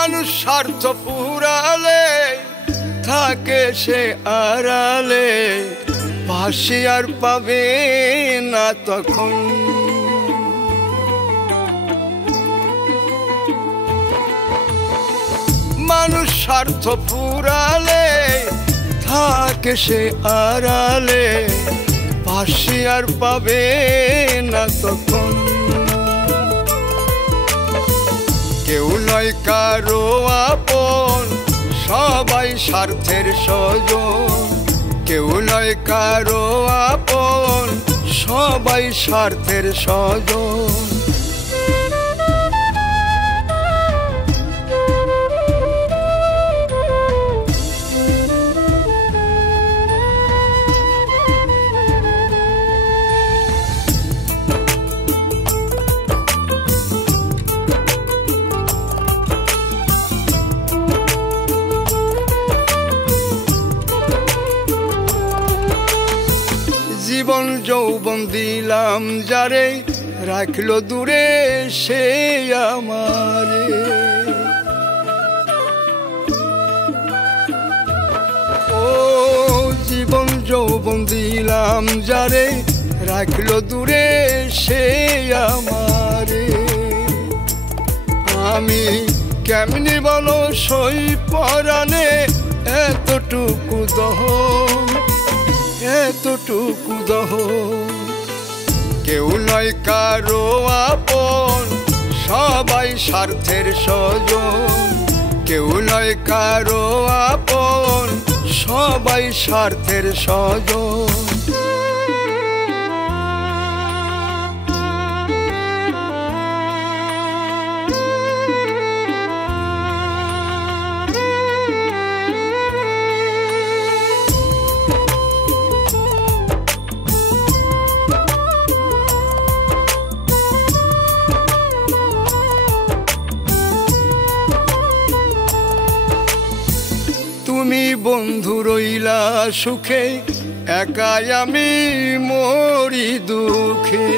মানুষ স্বার্থ পুরালে থাকে সে আড়ালে, পাশে আর পাবে না তখন। মানুষ স্বার্থ পুরালে থাকে সে আড়ালে, পাশে আর পাবে না তখন। কেউ নয় কারো আপন, সবাই স্বার্থের স্বজন। কেউ নয় কারো আপন, সবাই স্বার্থের স্বজন। জীবন যৌবন দিলাম যারে, রাখলো দূরে সে আমারে। ও জীবন যৌবন দিলাম যারে, রাখলো দূরে সে আমারে। আমি কেমনি বলো সই পরাণে এতটুকু দহন, এতটুকু দহ। কেউ নয় কারো আপন, সবাই স্বার্থের স্বজন। কেউ নয় কারো আপন, সবাই স্বার্থের স্বজন। তুমি বন্ধু রইলা সুখে, একাই আমি মরি দুঃখে।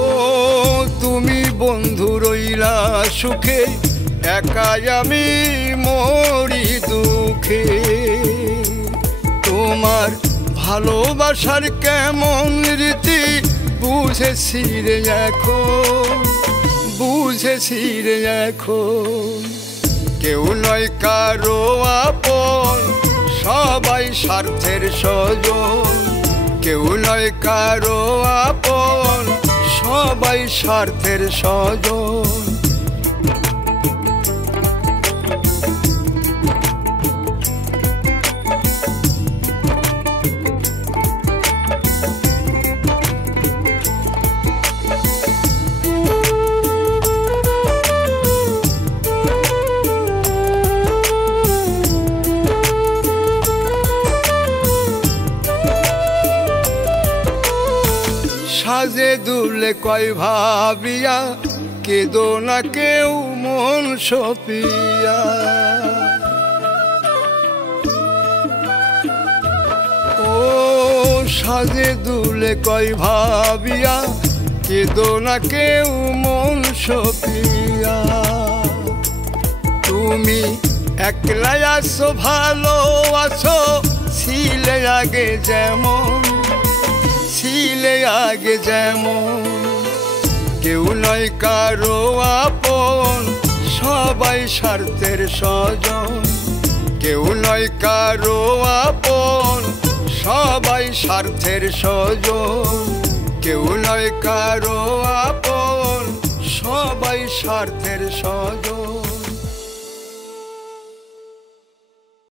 ও তুমি বন্ধু রইলা সুখে, একাই আমি মরি দুঃখে। তোমার ভালোবাসার কেমন রীতি বুঝেছি রে এখন, বুঝেছি রে এখন। কেউ নয় কারো আপন, সবাই স্বার্থের স্বজন। কেউ নয় কারো আপন, সবাই স্বার্থের স্বজন। সাজে দুলে কয় ভাবিয়া, কেদো না কেউ মন সপিয়া। ও সাজে দুলে কয় ভাবিয়া, কেদো না কেউ মন সপিয়া। তুমি একলাই আছো ভালো আছো, ছিলে আগে যেমন, ছিলে আগে যেমন। কেউ নয় কারো আপন, সবাই স্বার্থের স্বজন। কেউ নয় কারো আপন, সবাই স্বার্থের স্বজন। কেউ নয় কারো আপন, সবাই স্বার্থের স্বজন।